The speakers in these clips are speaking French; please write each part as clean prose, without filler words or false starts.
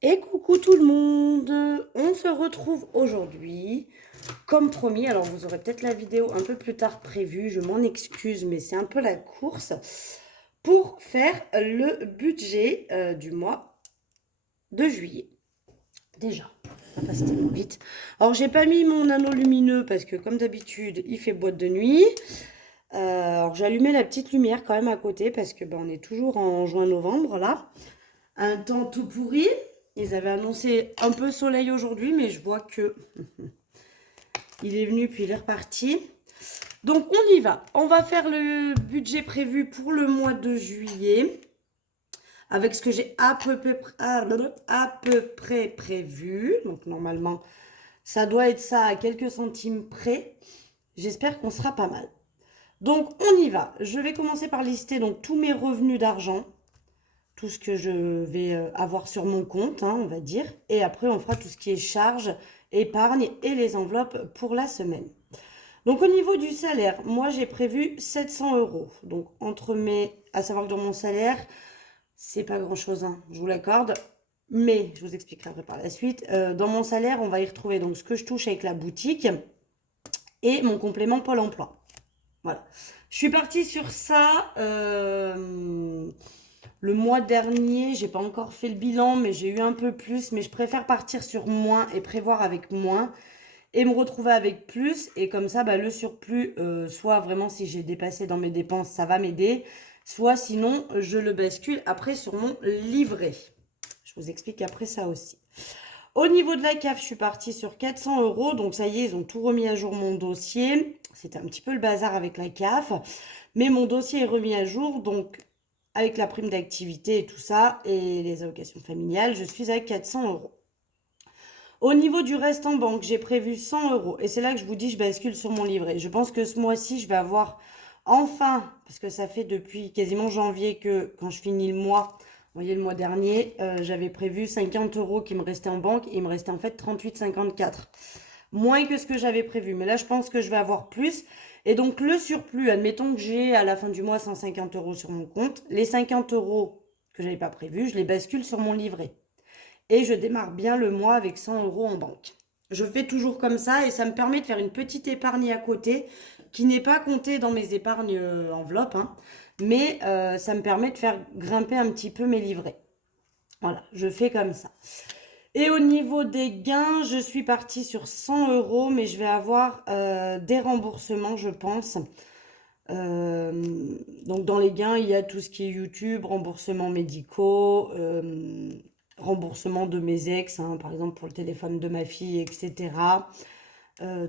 Et coucou tout le monde, on se retrouve aujourd'hui, comme promis. Alors vous aurez peut-être la vidéo un peu plus tard prévue, je m'en excuse, mais c'est un peu la course pour faire le budget du mois de juillet. Déjà, ça passe tellement vite. Alors j'ai pas mis mon anneau lumineux parce que comme d'habitude, il fait boîte de nuit. Alors j'ai allumé la petite lumière quand même à côté parce que on est toujours en juin-novembre là. Un temps tout pourri. Ils avaient annoncé un peu soleil aujourd'hui, mais je vois que il est venu puis il est reparti. Donc on y va. On va faire le budget prévu pour le mois de juillet avec ce que j'ai à peu près prévu. Donc normalement, ça doit être ça à quelques centimes près. J'espère qu'on sera pas mal. Donc on y va. Je vais commencer par lister donc tous mes revenus d'argent, tout ce que je vais avoir sur mon compte, hein, on va dire. Et après, on fera tout ce qui est charges, épargne et les enveloppes pour la semaine. Donc au niveau du salaire, moi j'ai prévu 700 euros. Donc entre mes... À savoir que dans mon salaire, c'est pas grand-chose, hein, je vous l'accorde. Mais je vous expliquerai après par la suite. Dans mon salaire, on va y retrouver donc ce que je touche avec la boutique et mon complément Pôle emploi. Voilà. Je suis partie sur ça. Le mois dernier, j'ai pas encore fait le bilan, mais j'ai eu un peu plus. Mais je préfère partir sur moins et prévoir avec moins et me retrouver avec plus. Et comme ça, le surplus, soit vraiment si j'ai dépassé dans mes dépenses, ça va m'aider. Soit sinon, je le bascule après sur mon livret. Je vous explique après ça aussi. Au niveau de la CAF, je suis partie sur 400 euros. Donc ça y est, ils ont tout remis à jour mon dossier. C'était un petit peu le bazar avec la CAF. Mais mon dossier est remis à jour. Donc avec la prime d'activité et tout ça, et les allocations familiales, je suis à 400 euros. Au niveau du reste en banque, j'ai prévu 100 euros. Et c'est là que je vous dis, je bascule sur mon livret. Je pense que ce mois-ci, je vais avoir enfin, parce que ça fait depuis quasiment janvier que quand je finis le mois, vous voyez, le mois dernier, j'avais prévu 50 euros qui me restaient en banque et il me restait en fait 38,54. Moins que ce que j'avais prévu. Mais là, je pense que je vais avoir plus. Et donc, le surplus, admettons que j'ai à la fin du mois 150 euros sur mon compte. Les 50 euros que j'avais pas prévus, je les bascule sur mon livret. Et je démarre bien le mois avec 100 euros en banque. Je fais toujours comme ça et ça me permet de faire une petite épargne à côté qui n'est pas comptée dans mes épargnes enveloppes, hein, mais ça me permet de faire grimper un petit peu mes livrets. Voilà, je fais comme ça. Et au niveau des gains, je suis partie sur 100 euros, mais je vais avoir des remboursements, je pense. Euh, donc dans les gains, il y a tout ce qui est YouTube, remboursements médicaux, remboursement de mes ex, hein, par exemple pour le téléphone de ma fille, etc.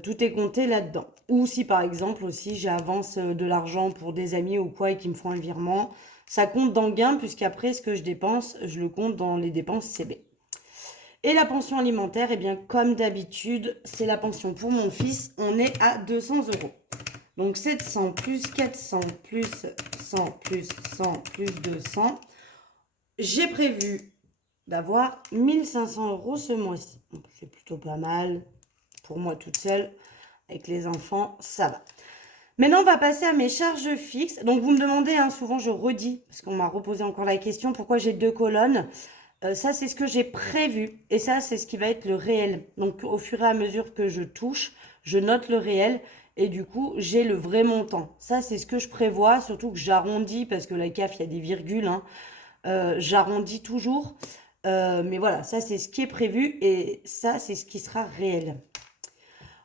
Tout est compté là-dedans. Ou si par exemple aussi j'avance de l'argent pour des amis ou quoi et qu'ils me font un virement, ça compte dans le gain puisqu'après ce que je dépense, je le compte dans les dépenses CB. Et la pension alimentaire, eh bien comme d'habitude, c'est la pension pour mon fils, on est à 200 euros. Donc 700 plus 400 plus 100 plus 100 plus 200. J'ai prévu d'avoir 1500 euros ce mois-ci. C'est plutôt pas mal pour moi toute seule. Avec les enfants, ça va. Maintenant, on va passer à mes charges fixes. Donc, vous me demandez, hein, souvent je redis, parce qu'on m'a reposé encore la question, pourquoi j'ai deux colonnes. Ça, c'est ce que j'ai prévu. Et ça, c'est ce qui va être le réel. Donc, au fur et à mesure que je touche, je note le réel. Et du coup, j'ai le vrai montant. Ça, c'est ce que je prévois. Surtout que j'arrondis, parce que la CAF, il y a des virgules, hein. J'arrondis toujours. Mais voilà, ça, c'est ce qui est prévu. Et ça, c'est ce qui sera réel.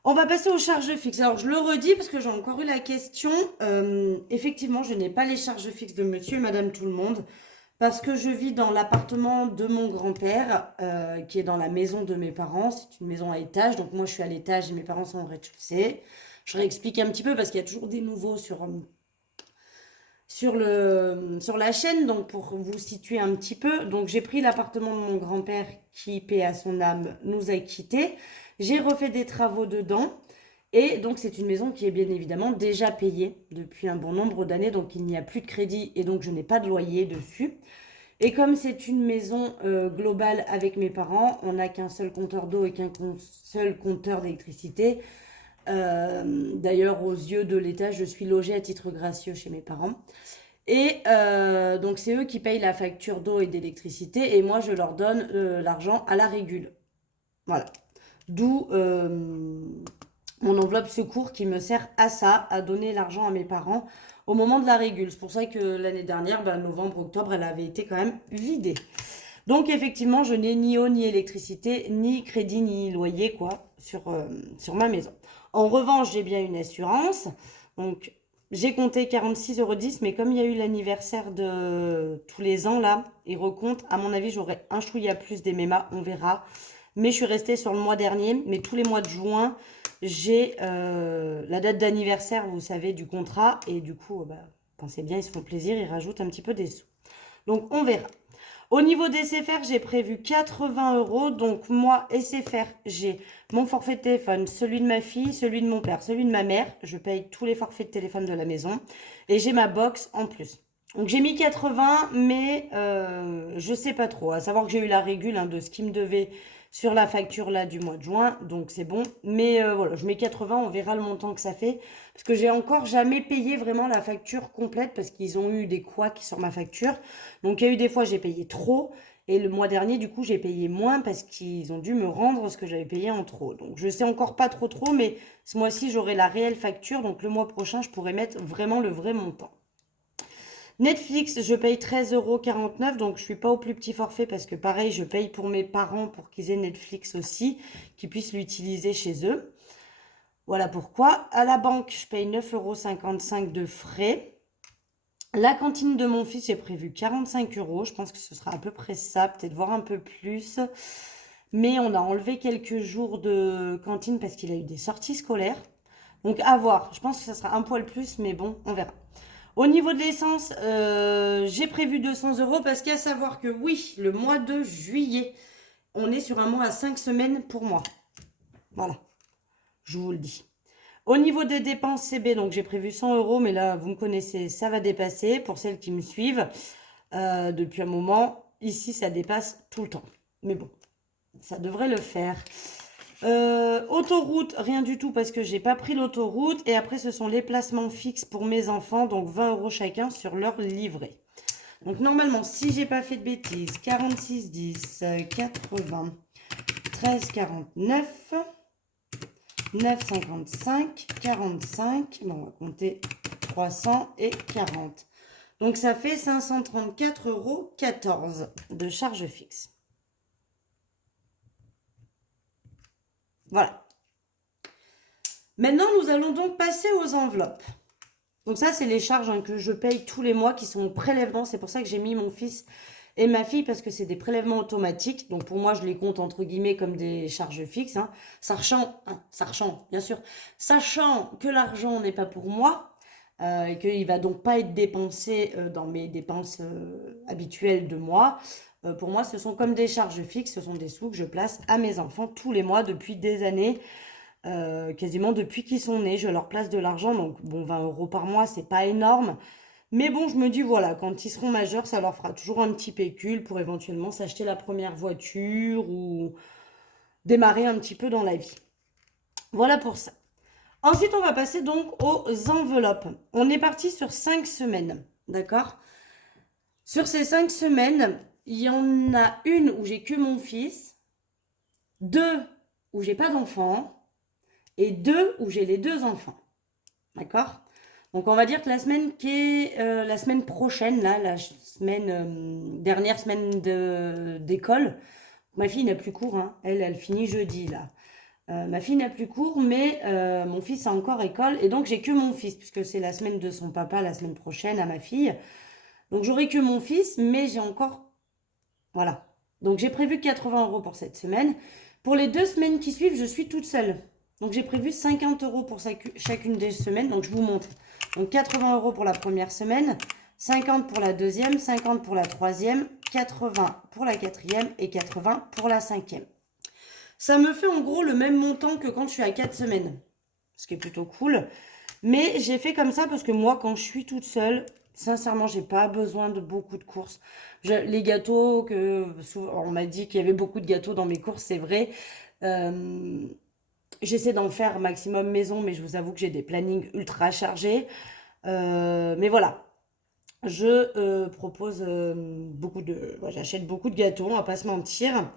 On va passer aux charges fixes. Alors, je le redis parce que j'ai encore eu la question. Effectivement, je n'ai pas les charges fixes de monsieur et madame tout le monde parce que je vis dans l'appartement de mon grand-père qui est dans la maison de mes parents. C'est une maison à étage. Donc, moi, je suis à l'étage et mes parents sont au rez-de-chaussée. Je réexplique un petit peu parce qu'il y a toujours des nouveaux sur la chaîne. Donc, pour vous situer un petit peu. Donc, j'ai pris l'appartement de mon grand-père qui, paix à son âme, nous a quittés. J'ai refait des travaux dedans. Et donc, c'est une maison qui est bien évidemment déjà payée depuis un bon nombre d'années. Donc, il n'y a plus de crédit et donc je n'ai pas de loyer dessus. Et comme c'est une maison globale avec mes parents, on n'a qu'un seul compteur d'eau et qu'un seul compteur d'électricité. D'ailleurs, aux yeux de l'État, je suis logée à titre gracieux chez mes parents. Et donc, c'est eux qui payent la facture d'eau et d'électricité et moi, je leur donne l'argent à la régule. Voilà. D'où mon enveloppe secours qui me sert à ça, à donner l'argent à mes parents au moment de la régule. C'est pour ça que l'année dernière, bah, novembre, octobre, elle avait été quand même vidée. Donc effectivement, je n'ai ni eau, ni électricité, ni crédit, ni loyer, quoi, sur ma maison. En revanche, j'ai bien une assurance. Donc, j'ai compté 46,10 €, mais comme il y a eu l'anniversaire de tous les ans, là, ils recomptent. À mon avis, j'aurai un chouïa plus des MEMA, on verra. Mais je suis restée sur le mois dernier, mais tous les mois de juin, j'ai la date d'anniversaire, vous savez, du contrat. Et du coup, bah, pensez bien, ils se font plaisir, ils rajoutent un petit peu des sous. Donc, on verra. Au niveau des SFR, j'ai prévu 80 €. Donc, moi, SFR, j'ai mon forfait de téléphone, celui de ma fille, celui de mon père, celui de ma mère. Je paye tous les forfaits de téléphone de la maison. Et j'ai ma box en plus. Donc, j'ai mis 80, mais je sais pas trop. À savoir que j'ai eu la régule de ce qui me devait sur la facture là du mois de juin. Donc, c'est bon. Mais voilà, je mets 80, on verra le montant que ça fait. Parce que j'ai encore jamais payé vraiment la facture complète parce qu'ils ont eu des couacs sur ma facture. Donc il y a eu des fois j'ai payé trop et le mois dernier du coup j'ai payé moins parce qu'ils ont dû me rendre ce que j'avais payé en trop. Donc je sais encore pas trop mais ce mois-ci j'aurai la réelle facture donc le mois prochain je pourrai mettre vraiment le vrai montant. Netflix, je paye 13,49 € donc je suis pas au plus petit forfait parce que pareil je paye pour mes parents pour qu'ils aient Netflix aussi, qu'ils puissent l'utiliser chez eux. Voilà pourquoi. À la banque, je paye 9,55 € de frais. La cantine de mon fils, j'ai prévu 45 €. Je pense que ce sera à peu près ça, peut-être voir un peu plus. Mais on a enlevé quelques jours de cantine parce qu'il a eu des sorties scolaires. Donc à voir. Je pense que ça sera un poil plus, mais bon, on verra. Au niveau de l'essence, j'ai prévu 200 € parce qu'à savoir que oui, le mois de juillet, on est sur un mois à 5 semaines pour moi. Voilà, je vous le dis. Au niveau des dépenses CB, donc j'ai prévu 100 €, mais là, vous me connaissez, ça va dépasser. Pour celles qui me suivent depuis un moment, ici, ça dépasse tout le temps. Mais bon, ça devrait le faire. Autoroute, rien du tout parce que j'ai pas pris l'autoroute. Et après, ce sont les placements fixes pour mes enfants, donc 20 € chacun sur leur livret. Donc normalement, si j'ai pas fait de bêtises, 46,10, 80, 13,49... 9,55, 45, bon, on va compter 300 et 40. Donc ça fait 534,14 € de charge fixe. Voilà. Maintenant, nous allons donc passer aux enveloppes. Donc ça, c'est les charges que je paye tous les mois qui sont au prélèvement. C'est pour ça que j'ai mis mon fils et ma fille parce que c'est des prélèvements automatiques. Donc pour moi, je les compte entre guillemets comme des charges fixes. Sachant, bien sûr, sachant que l'argent n'est pas pour moi et qu'il va donc pas être dépensé dans mes dépenses habituelles de moi. Pour moi, ce sont comme des charges fixes. Ce sont des sous que je place à mes enfants tous les mois depuis des années. Quasiment depuis qu'ils sont nés, je leur place de l'argent. Donc bon, 20 € par mois, c'est pas énorme. Mais bon, je me dis, voilà, quand ils seront majeurs, ça leur fera toujours un petit pécule pour éventuellement s'acheter la première voiture ou démarrer un petit peu dans la vie. Voilà pour ça. Ensuite, on va passer donc aux enveloppes. On est parti sur 5 semaines, d'accord? Sur ces 5 semaines, il y en a une où j'ai que mon fils, 2 où j'ai pas d'enfant et 2 où j'ai les 2 enfants, d'accord? Donc on va dire que la semaine qui est la semaine prochaine, là, la semaine dernière semaine d'école, ma fille n'a plus cours, hein. Elle finit jeudi là. Ma fille n'a plus cours, mais mon fils a encore école et donc j'ai que mon fils puisque c'est la semaine de son papa la semaine prochaine à ma fille. Donc j'aurai que mon fils, mais j'ai encore voilà. Donc j'ai prévu 80 € pour cette semaine. Pour les 2 semaines qui suivent, je suis toute seule. Donc j'ai prévu 50 € pour chacune des semaines. Donc je vous montre. Donc 80 € pour la première semaine, 50 pour la deuxième, 50 pour la troisième, 80 pour la quatrième et 80 pour la cinquième. Ça me fait en gros le même montant que quand je suis à 4 semaines. Ce qui est plutôt cool. Mais j'ai fait comme ça parce que moi, quand je suis toute seule, sincèrement, j'ai pas besoin de beaucoup de courses. Les gâteaux, on m'a dit qu'il y avait beaucoup de gâteaux dans mes courses, c'est vrai. Euh, J'essaie d'en faire maximum maison, mais je vous avoue que j'ai des plannings ultra chargés. Mais voilà. je propose beaucoup de... ouais, j'achète beaucoup de gâteaux, on va pas se mentir.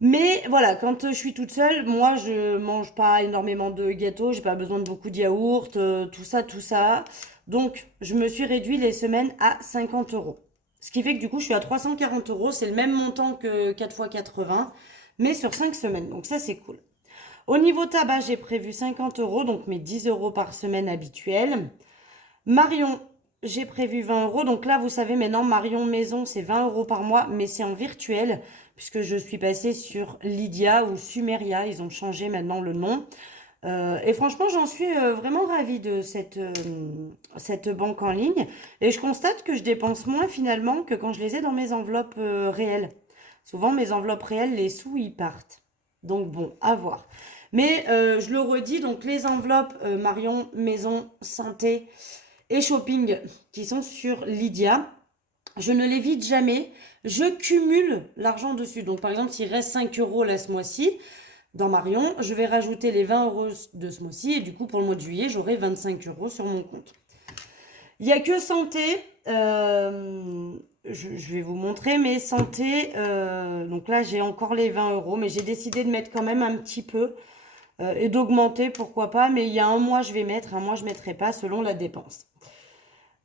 Mais voilà, quand je suis toute seule, moi je mange pas énormément de gâteaux, j'ai pas besoin de beaucoup de yaourt, tout ça, tout ça. Donc je me suis réduit les semaines à 50 euros. Ce qui fait que du coup je suis à 340 euros, c'est le même montant que 4 x 80, mais sur 5 semaines. Donc ça c'est cool. Au niveau tabac, j'ai prévu 50 euros, donc mes 10 euros par semaine habituels. Marion, j'ai prévu 20 euros. Donc là, vous savez, maintenant, Marion Maison, c'est 20 euros par mois, mais c'est en virtuel, puisque je suis passée sur Lydia ou Sumeria. Ils ont changé maintenant le nom. Et franchement, j'en suis vraiment ravie de cette banque en ligne. Et je constate que je dépense moins finalement que quand je les ai dans mes enveloppes réelles. Souvent, mes enveloppes réelles, les sous, ils partent. Donc bon, à voir. Mais je le redis, donc les enveloppes Marion, Maison, Santé et Shopping qui sont sur Lydia, je ne les vide jamais. Je cumule l'argent dessus. Donc par exemple, s'il reste 5 euros là ce mois-ci, dans Marion, je vais rajouter les 20 euros de ce mois-ci et du coup pour le mois de juillet, j'aurai 25 euros sur mon compte. Il n'y a que santé, je vais vous montrer, mais santé, donc là j'ai encore les 20 euros, mais j'ai décidé de mettre quand même un petit peu et d'augmenter, pourquoi pas, mais il y a un mois je vais mettre, un mois je ne mettrai pas selon la dépense.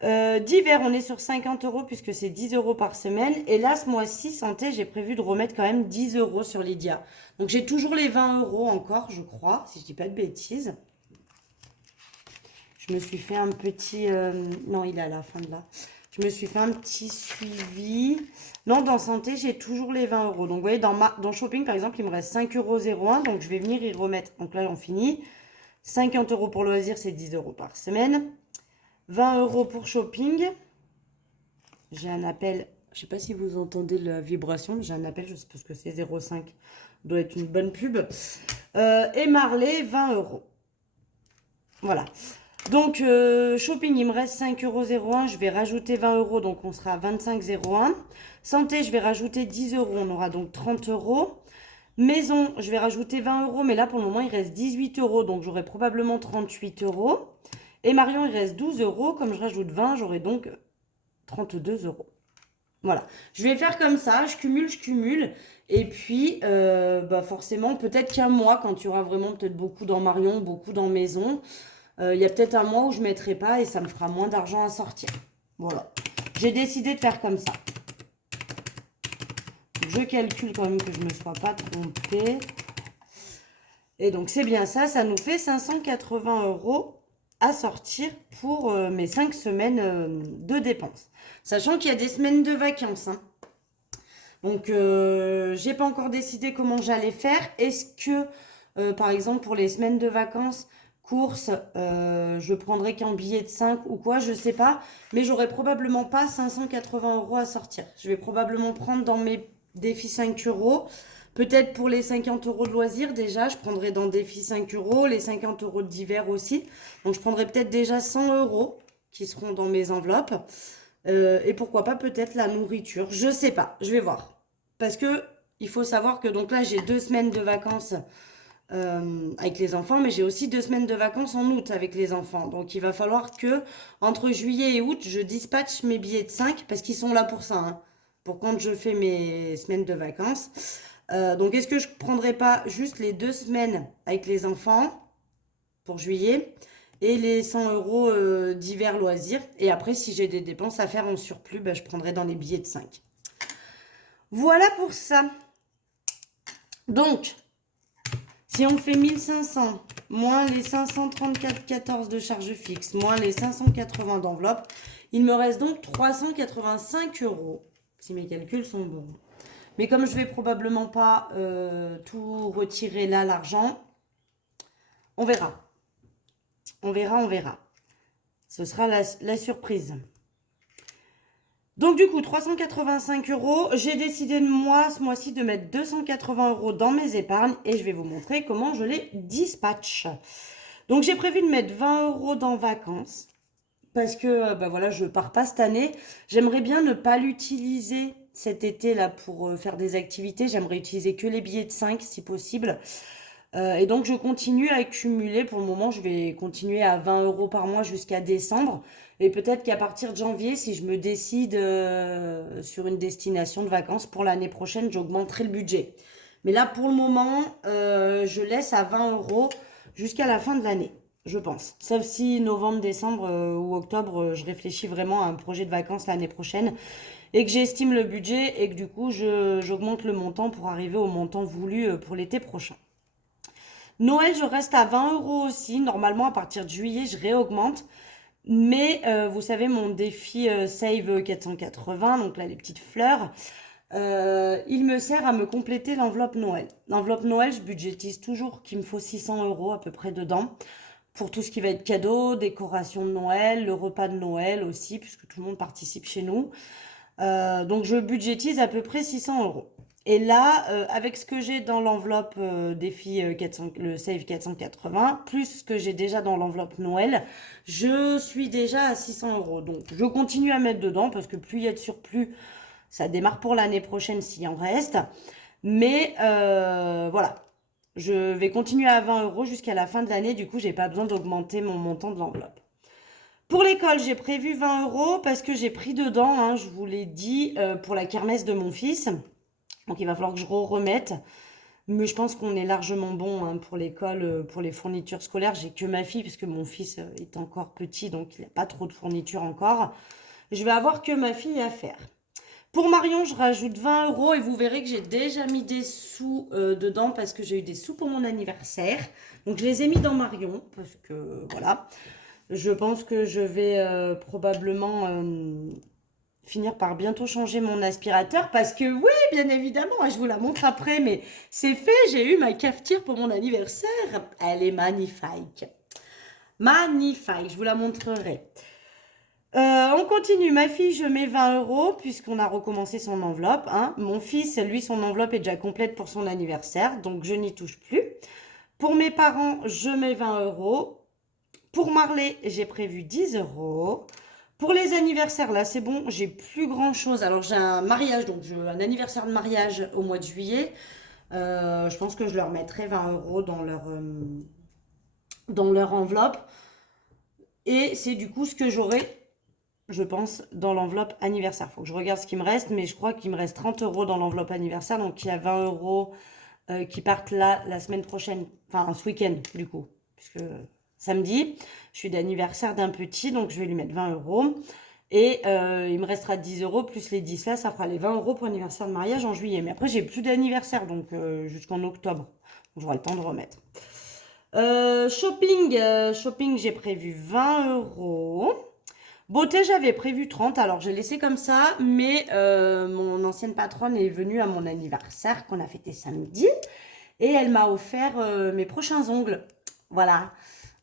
Divers, on est sur 50 euros puisque c'est 10 euros par semaine. Et là, ce mois-ci, santé, j'ai prévu de remettre quand même 10 euros sur Lydia. Donc j'ai toujours les 20 euros encore, je crois, si je dis pas de bêtises. Je me suis fait un petit... non, il est à la fin de là. Je me suis fait un petit suivi. Non, dans santé, j'ai toujours les 20 euros. Donc vous voyez, dans shopping, par exemple, il me reste 5,01 euros. Donc je vais venir y remettre. Donc là, on finit. 50 euros pour loisir, c'est 10 euros par semaine. 20 euros pour shopping. J'ai un appel. Je ne sais pas si vous entendez la vibration, mais j'ai un appel, je suppose que c'est 0,5. Doit être une bonne pub. Et Marley, 20 euros. Voilà. Donc, shopping, il me reste 5,01 €. Je vais rajouter 20 euros, donc on sera à 25,01 €. Santé, je vais rajouter 10 euros, on aura donc 30 euros. Maison, je vais rajouter 20 euros, mais là pour le moment il reste 18 euros, donc j'aurai probablement 38 euros. Et Marion, il reste 12 euros. Comme je rajoute 20, j'aurai donc 32 euros. Voilà. Je vais faire comme ça, je cumule, je cumule. Et puis, bah forcément, peut-être qu'un mois, quand il y aura vraiment peut-être beaucoup dans Marion, beaucoup dans Maison, il y a peut-être un mois où je ne mettrai pas et ça me fera moins d'argent à sortir. Voilà. J'ai décidé de faire comme ça. Je calcule quand même que je ne me sois pas trompée. Et donc, c'est bien ça. Ça nous fait 580 euros à sortir pour mes 5 semaines de dépenses. Sachant qu'il y a des semaines de vacances. Hein. Donc, j'ai pas encore décidé comment j'allais faire. Est-ce que, par exemple, pour les semaines de vacances, courses, je prendrai qu'un billet de 5 ou quoi, je sais pas. Mais j'aurai probablement pas 580 euros à sortir. Je vais probablement prendre dans mes défis 5 euros. Peut-être pour les 50 euros de loisirs, déjà, je prendrai dans défi 5 euros, les 50 euros d'hiver aussi. Donc, je prendrai peut-être déjà 100 euros qui seront dans mes enveloppes. Et pourquoi pas peut-être la nourriture. Je sais pas, je vais voir. Parce que il faut savoir que donc là, j'ai 2 semaines de vacances avec les enfants, mais j'ai aussi 2 semaines de vacances en août avec les enfants. Donc, il va falloir que entre juillet et août, je dispatche mes billets de 5 parce qu'ils sont là pour ça, hein, pour quand je fais mes semaines de vacances. Donc, est-ce que je ne prendrais pas juste les 2 semaines avec les enfants pour juillet et les 100 euros d'hiver loisirs? Et après, si j'ai des dépenses à faire en surplus, bah, je prendrai dans les billets de 5. Voilà pour ça. Donc, si on fait 1500 moins les 534,14 de charges fixes, moins les 580 d'enveloppe, il me reste donc 385 euros, si mes calculs sont bons. Mais comme je vais probablement pas tout retirer là, l'argent, on verra. On verra, on verra. Ce sera la surprise. Donc du coup, 385 euros. J'ai décidé moi, ce mois-ci, de mettre 280 euros dans mes épargnes et je vais vous montrer comment je les dispatche. Donc j'ai prévu de mettre 20 euros dans vacances parce que bah voilà, je pars pas cette année. J'aimerais bien ne pas l'utiliser cet été là pour faire des activités. J'aimerais utiliser que les billets de 5 si possible. Et donc, je continue à accumuler. Pour le moment, je vais continuer à 20 euros par mois jusqu'à décembre. Et peut-être qu'à partir de janvier, si je me décide sur une destination de vacances pour l'année prochaine, j'augmenterai le budget. Mais là, pour le moment, je laisse à 20 euros jusqu'à la fin de l'année, je pense. Sauf si novembre, décembre ou octobre, je réfléchis vraiment à un projet de vacances l'année prochaine et que j'estime le budget et que du coup, j'augmente le montant pour arriver au montant voulu pour l'été prochain. Noël, je reste à 20 euros aussi. Normalement, à partir de juillet, je réaugmente. Mais vous savez, mon défi Save 480, donc là, les petites fleurs, il me sert à me compléter l'enveloppe Noël. L'enveloppe Noël, je budgétise toujours qu'il me faut 600 euros à peu près dedans pour tout ce qui va être cadeau, décoration de Noël, le repas de Noël aussi, puisque tout le monde participe chez nous. Donc je budgétise à peu près 600 euros. Et là, avec ce que j'ai dans l'enveloppe défi 400, le Save 480, plus ce que j'ai déjà dans l'enveloppe Noël, je suis déjà à 600 euros. Donc je continue à mettre dedans parce que plus il y a de surplus, ça démarre pour l'année prochaine s'il en reste. Mais voilà, je vais continuer à 20 euros jusqu'à la fin de l'année. Du coup, j'ai pas besoin d'augmenter mon montant de l'enveloppe. Pour l'école, j'ai prévu 20 euros parce que j'ai pris dedans, hein, je vous l'ai dit, pour la kermesse de mon fils. Donc il va falloir que je remette. Mais je pense qu'on est largement bon hein, pour l'école, pour les fournitures scolaires. J'ai que ma fille puisque mon fils est encore petit, donc il n'a pas trop de fournitures encore. Je vais avoir que ma fille à faire. Pour Marion, je rajoute 20 euros et vous verrez que j'ai déjà mis des sous dedans parce que j'ai eu des sous pour mon anniversaire. Donc je les ai mis dans Marion parce que voilà. Je pense que je vais probablement finir par bientôt changer mon aspirateur parce que oui, bien évidemment, je vous la montre après, mais c'est fait, j'ai eu ma cafetière pour mon anniversaire. Elle est magnifique. Magnifique, je vous la montrerai. On continue, ma fille, je mets 20 euros puisqu'on a recommencé son enveloppe. Hein. Mon fils, lui, son enveloppe est déjà complète pour son anniversaire, donc je n'y touche plus. Pour mes parents, je mets 20 euros. Pour Marley, j'ai prévu 10 euros. Pour les anniversaires, là, c'est bon, j'ai plus grand chose. Alors, j'ai un mariage, donc j'ai un anniversaire de mariage au mois de juillet. Je pense que je leur mettrai 20 euros dans leur enveloppe. Et c'est du coup ce que j'aurai, je pense, dans l'enveloppe anniversaire. Faut que je regarde ce qui me reste, mais je crois qu'il me reste 30 euros dans l'enveloppe anniversaire. Donc, il y a 20 euros qui partent là la semaine prochaine, enfin ce week-end du coup, puisque samedi, je suis d'anniversaire d'un petit, donc je vais lui mettre 20 euros. Et il me restera 10 euros plus les 10 là, ça fera les 20 euros pour l'anniversaire de mariage en juillet. Mais après, j'ai plus d'anniversaire, donc jusqu'en octobre. Donc, j'aurai le temps de remettre. Shopping, j'ai prévu 20 euros. Beauté, j'avais prévu 30, alors j'ai laissé comme ça, mais mon ancienne patronne est venue à mon anniversaire qu'on a fêté samedi et elle m'a offert mes prochains ongles. Voilà.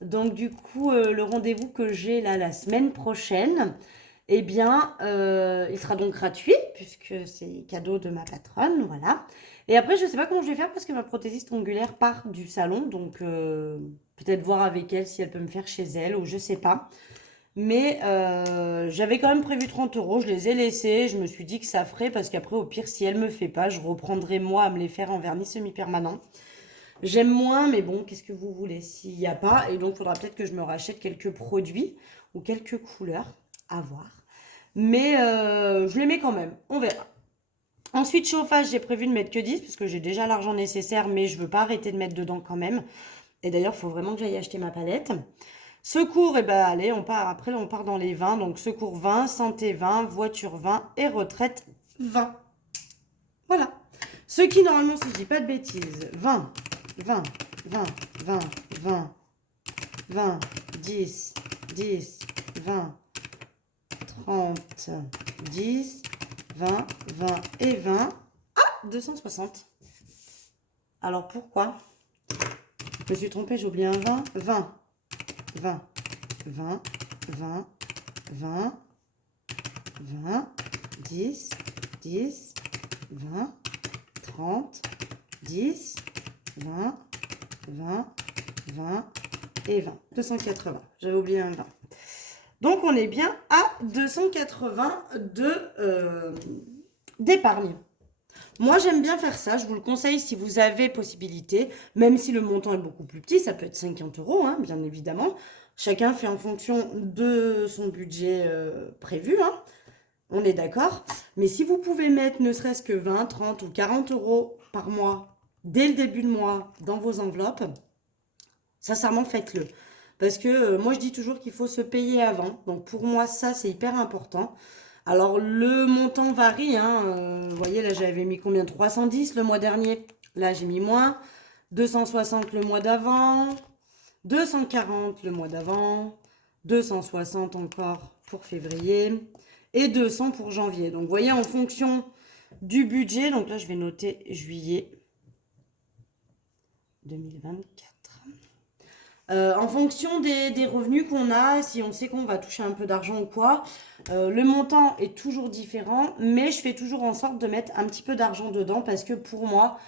Donc du coup, le rendez-vous que j'ai là la semaine prochaine, eh bien, il sera donc gratuit puisque c'est cadeau de ma patronne, voilà. Et après, je ne sais pas comment je vais faire parce que ma prothésiste ongulaire part du salon, donc peut-être voir avec elle si elle peut me faire chez elle ou je sais pas. Mais j'avais quand même prévu 30 euros, je les ai laissés, je me suis dit que ça ferait parce qu'après au pire si elle me fait pas, je reprendrai moi à me les faire en vernis semi-permanent. J'aime moins mais bon, qu'est-ce que vous voulez s'il n'y a pas et donc il faudra peut-être que je me rachète quelques produits ou quelques couleurs à voir. Mais je les mets quand même, on verra. Ensuite chauffage, j'ai prévu de mettre que 10 parce que j'ai déjà l'argent nécessaire mais je veux pas arrêter de mettre dedans quand même. Et d'ailleurs, il faut vraiment que j'aille acheter ma palette. Secours, eh ben allez, on part après, on part dans les 20. Donc secours 20, santé 20, voiture 20 et retraite 20. Voilà. Ce qui normalement, si je dis pas de bêtises, 20, 20, 20, 20, 20, 20, 10, 10, 20, 30, 10, 20, 20 et 20. Ah, 260. Alors pourquoi? Je me suis trompée, j'ai oublié un 20. 20. 20, 20, 20, 20, 20, 10, 10, 20, 30, 10, 20, 20, 20 et 20. 280. J'avais oublié un 20. Donc, on est bien à 280 d'épargne. Moi, j'aime bien faire ça. Je vous le conseille si vous avez possibilité, même si le montant est beaucoup plus petit, ça peut être 50 euros, hein, bien évidemment. Chacun fait en fonction de son budget prévu, hein. On est d'accord. Mais si vous pouvez mettre ne serait-ce que 20, 30 ou 40 euros par mois, dès le début de mois, dans vos enveloppes, sincèrement, faites-le. Parce que moi, je dis toujours qu'il faut se payer avant. Donc pour moi, ça, c'est hyper important. Alors le montant varie, hein. Vous voyez, là, j'avais mis combien? 310 le mois dernier. Là, j'ai mis moins. 260 le mois d'avant. 240 le mois d'avant. 260 encore pour février. Et 200 pour janvier. Donc, vous voyez, en fonction du budget. Donc là, je vais noter juillet 2024. En fonction des revenus qu'on a, si on sait qu'on va toucher un peu d'argent ou quoi, le montant est toujours différent, mais je fais toujours en sorte de mettre un petit peu d'argent dedans parce que pour moi,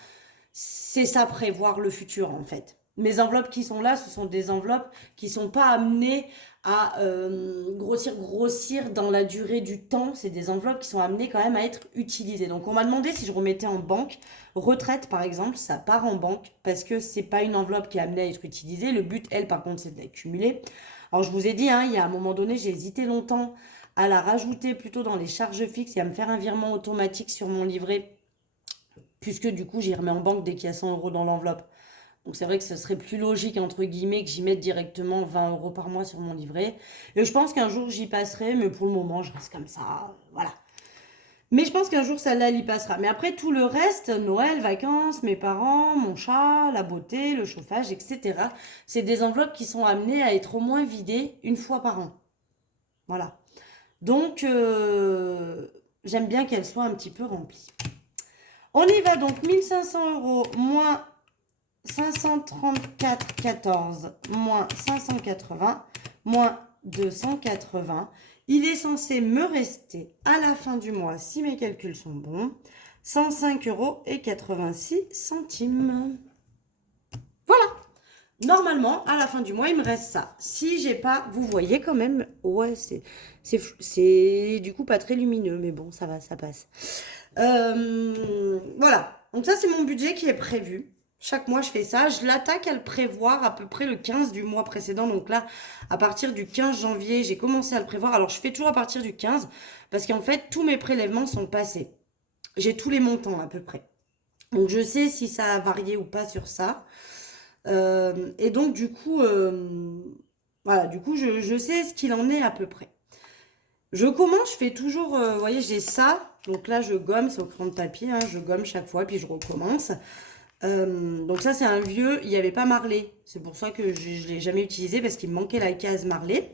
c'est ça prévoir le futur en fait. Mes enveloppes qui sont là, ce sont des enveloppes qui sont pas amenées à grossir dans la durée du temps. C'est des enveloppes qui sont amenées quand même à être utilisées. Donc on m'a demandé si je remettais en banque. Retraite par exemple, ça part en banque parce que c'est pas une enveloppe qui est amenée à être utilisée. Le but, elle, par contre, c'est de l'accumuler. Alors je vous ai dit, hein, il y a un moment donné, j'ai hésité longtemps à la rajouter plutôt dans les charges fixes et à me faire un virement automatique sur mon livret puisque du coup j'y remets en banque dès qu'il y a 100 euros dans l'enveloppe. Donc c'est vrai que ce serait plus logique, entre guillemets, que j'y mette directement 20 euros par mois sur mon livret. Et je pense qu'un jour j'y passerai, mais pour le moment je reste comme ça, voilà. Mais je pense qu'un jour celle-là elle y passera. Mais après tout le reste, Noël, vacances, mes parents, mon chat, la beauté, le chauffage, etc. C'est des enveloppes qui sont amenées à être au moins vidées une fois par an. Voilà. Donc j'aime bien qu'elles soient un petit peu remplies. On y va donc 1500 euros moins 534,14 moins 580 moins 280. Il est censé me rester à la fin du mois, si mes calculs sont bons, 105 euros et 86 centimes. Voilà. Normalement, à la fin du mois, il me reste ça. Si j'ai pas, vous voyez quand même, ouais, c'est du coup pas très lumineux, mais bon, ça va, ça passe. Voilà. Donc ça, c'est mon budget qui est prévu. Chaque mois, je fais ça. Je l'attaque à le prévoir à peu près le 15 du mois précédent. Donc là, à partir du 15 janvier, j'ai commencé à le prévoir. Alors, je fais toujours à partir du 15 parce qu'en fait, tous mes prélèvements sont passés. J'ai tous les montants à peu près. Donc, je sais si ça a varié ou pas sur ça. Et donc, du coup, voilà, du coup, je sais ce qu'il en est à peu près. Je commence, je fais toujours, vous voyez, j'ai ça. Donc là, je gomme, c'est au crayon de papier, hein, je gomme chaque fois, puis je recommence. Donc ça, c'est un vieux, il n'y avait pas marlé. C'est pour ça que je ne l'ai jamais utilisé, parce qu'il me manquait la case marlé.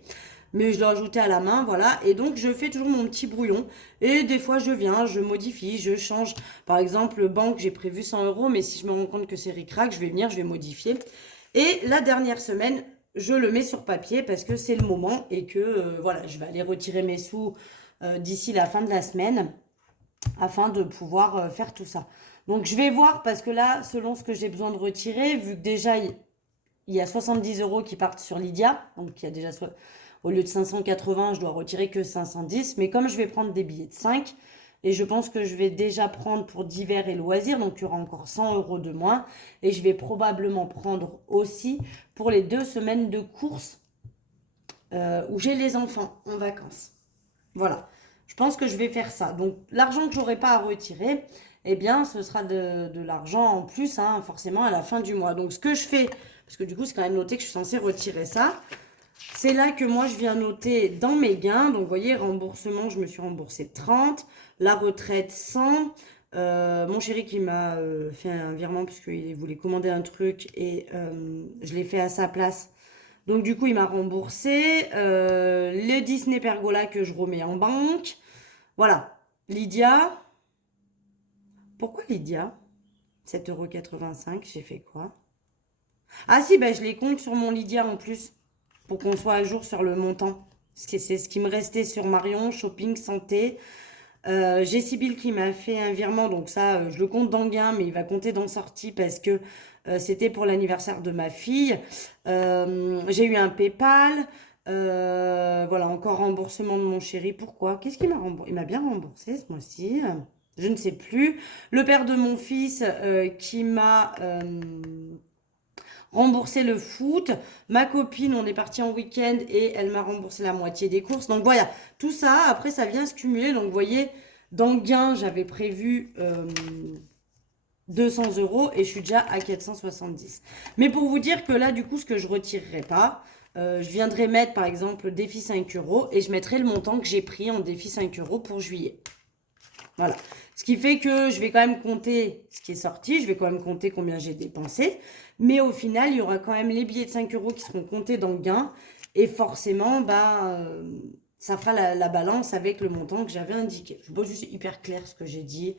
Mais je l'ai rajouté à la main, voilà. Et donc, je fais toujours mon petit brouillon. Et des fois, je viens, je modifie, je change. Par exemple, banque, j'ai prévu 100 euros, mais si je me rends compte que c'est ric-rac, je vais venir, je vais modifier. Et la dernière semaine, je le mets sur papier parce que c'est le moment et que, voilà, je vais aller retirer mes sous d'ici la fin de la semaine afin de pouvoir faire tout ça. Donc, je vais voir parce que là, selon ce que j'ai besoin de retirer, vu que déjà, il y a 70 euros qui partent sur Lydia, donc il y a déjà au lieu de 580, je dois retirer que 510. Mais comme je vais prendre des billets de 5, et je pense que je vais déjà prendre pour divers et loisirs, donc il y aura encore 100 euros de moins. Et je vais probablement prendre aussi pour les 2 semaines de courses où j'ai les enfants en vacances. Voilà, je pense que je vais faire ça. Donc l'argent que j'aurai pas à retirer, eh bien ce sera de l'argent en plus, hein, forcément à la fin du mois. Donc ce que je fais, parce que du coup c'est quand même noté que je suis censée retirer ça, c'est là que moi je viens noter dans mes gains. Donc vous voyez, remboursement, je me suis remboursé 30, la retraite 100. Mon chéri qui m'a fait un virement puisqu'il voulait commander un truc et je l'ai fait à sa place. Donc du coup il m'a remboursé. Les Disney Pergola que je remets en banque. Voilà. Lydia. Pourquoi Lydia? 7,85 €, j'ai fait quoi? Ah si, ben je les compte sur mon Lydia en plus. Pour qu'on soit à jour sur le montant. C'est ce qui me restait sur Marion, shopping, santé. J'ai Sybille qui m'a fait un virement, donc ça, je le compte dans le gain, mais il va compter dans sortie parce que c'était pour l'anniversaire de ma fille. J'ai eu un PayPal. Voilà, encore remboursement de mon chéri. Pourquoi? Qu'est-ce qu'il m'a remboursé? Il m'a bien remboursé ce mois-ci. je ne sais plus. Le père de mon fils qui m'a remboursé le foot. Ma copine, on est parti en week-end et elle m'a remboursé la moitié des courses. Donc voilà, tout ça, après, ça vient se cumuler. Donc vous voyez, dans le gain, j'avais prévu 200 euros et je suis déjà à 470. Mais pour vous dire que là, du coup, ce que je retirerai pas, je viendrai mettre par exemple défi 5 euros et je mettrai le montant que j'ai pris en défi 5 euros pour juillet. Voilà. Ce qui fait que je vais quand même compter ce qui est sorti, je vais quand même compter combien j'ai dépensé. Mais au final, il y aura quand même les billets de 5 euros qui seront comptés dans le gain. Et forcément, ça fera la balance avec le montant que j'avais indiqué. Je sais pas si c'est hyper clair ce que j'ai dit.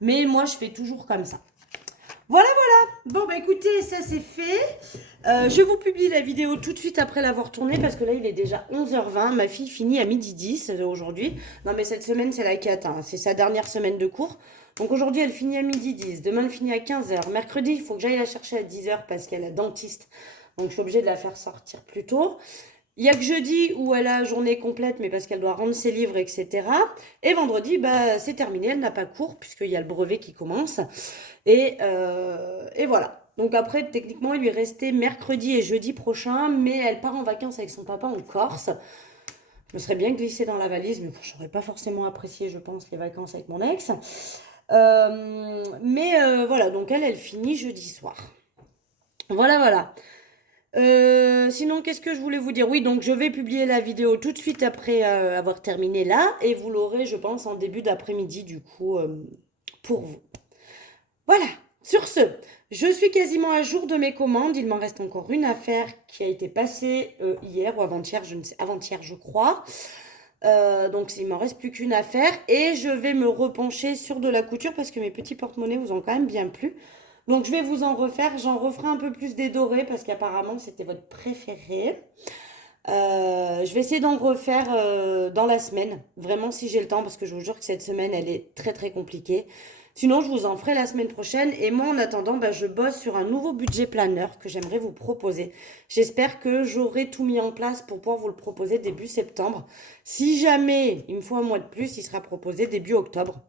Mais moi, je fais toujours comme ça. Voilà, voilà. Bon, bah écoutez, ça c'est fait. Je vous publie la vidéo tout de suite après l'avoir tournée parce que là, il est déjà 11h20. Ma fille finit à 12h10 aujourd'hui. Non, mais cette semaine, c'est la cata, hein. C'est sa dernière semaine de cours. Donc aujourd'hui, elle finit à 12h10. Demain, elle finit à 15h. Mercredi, il faut que j'aille la chercher à 10h parce qu'elle est dentiste. Donc je suis obligée de la faire sortir plus tôt. Il n'y a que jeudi où elle a journée complète, mais parce qu'elle doit rendre ses livres, etc. Et vendredi, bah, c'est terminé, elle n'a pas cours, puisqu'il y a le brevet qui commence. Et voilà. Donc après, techniquement, il lui restait mercredi et jeudi prochain, mais elle part en vacances avec son papa en Corse. Je me serais bien glissée dans la valise, mais bon, j'aurais pas forcément apprécié, je pense, les vacances avec mon ex. Voilà, donc elle finit jeudi soir. Voilà, voilà. Sinon, qu'est-ce que je voulais vous dire? Oui, donc je vais publier la vidéo tout de suite après avoir terminé là, et vous l'aurez, je pense, en début d'après-midi, du coup, pour vous. Voilà, sur ce, je suis quasiment à jour de mes commandes. Il m'en reste encore une à faire qui a été passée hier ou avant-hier, je ne sais, avant-hier, je crois. Donc il m'en reste plus qu'une à faire et je vais me repencher sur de la couture parce que mes petits porte-monnaies vous ont quand même bien plu. Donc je vais vous en refaire, j'en referai un peu plus des dorés parce qu'apparemment c'était votre préféré. Je vais essayer d'en refaire dans la semaine, vraiment si j'ai le temps parce que je vous jure que cette semaine elle est très très compliquée. Sinon je vous en ferai la semaine prochaine et moi en attendant bah, je bosse sur un nouveau budget planeur que j'aimerais vous proposer. J'espère que j'aurai tout mis en place pour pouvoir vous le proposer début septembre. Si jamais il me faut un mois de plus, il sera proposé début octobre.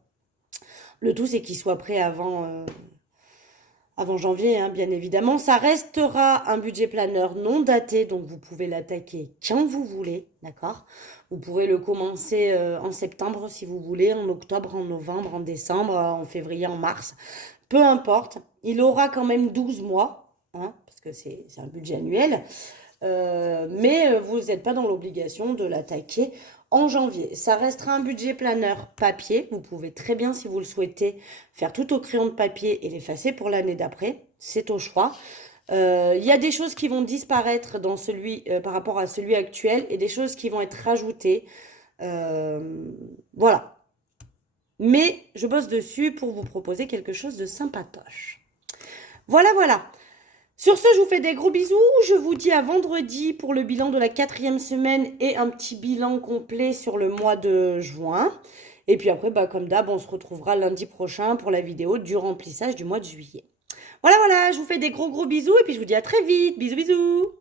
Le tout c'est qu'il soit prêt avant janvier, hein, bien évidemment. Ça restera un budget planeur non daté, donc vous pouvez l'attaquer quand vous voulez, d'accord? Vous pourrez le commencer en septembre si vous voulez, en octobre, en novembre, en décembre, en février, en mars. Peu importe, il aura quand même 12 mois, hein, parce que c'est un budget annuel. Mais vous n'êtes pas dans l'obligation de l'attaquer en janvier. Ça restera un budget planeur papier. Vous pouvez très bien, si vous le souhaitez, faire tout au crayon de papier et l'effacer pour l'année d'après. C'est au choix. Il y a des choses qui vont disparaître dans celui, par rapport à celui actuel et des choses qui vont être rajoutées. Voilà. Mais je bosse dessus pour vous proposer quelque chose de sympatoche. Voilà, voilà. Sur ce, je vous fais des gros bisous. Je vous dis à vendredi pour le bilan de la 4e semaine et un petit bilan complet sur le mois de juin. Et puis après, bah, comme d'hab, on se retrouvera lundi prochain pour la vidéo du remplissage du mois de juillet. Voilà, voilà, je vous fais des gros bisous et puis je vous dis à très vite. Bisous, bisous.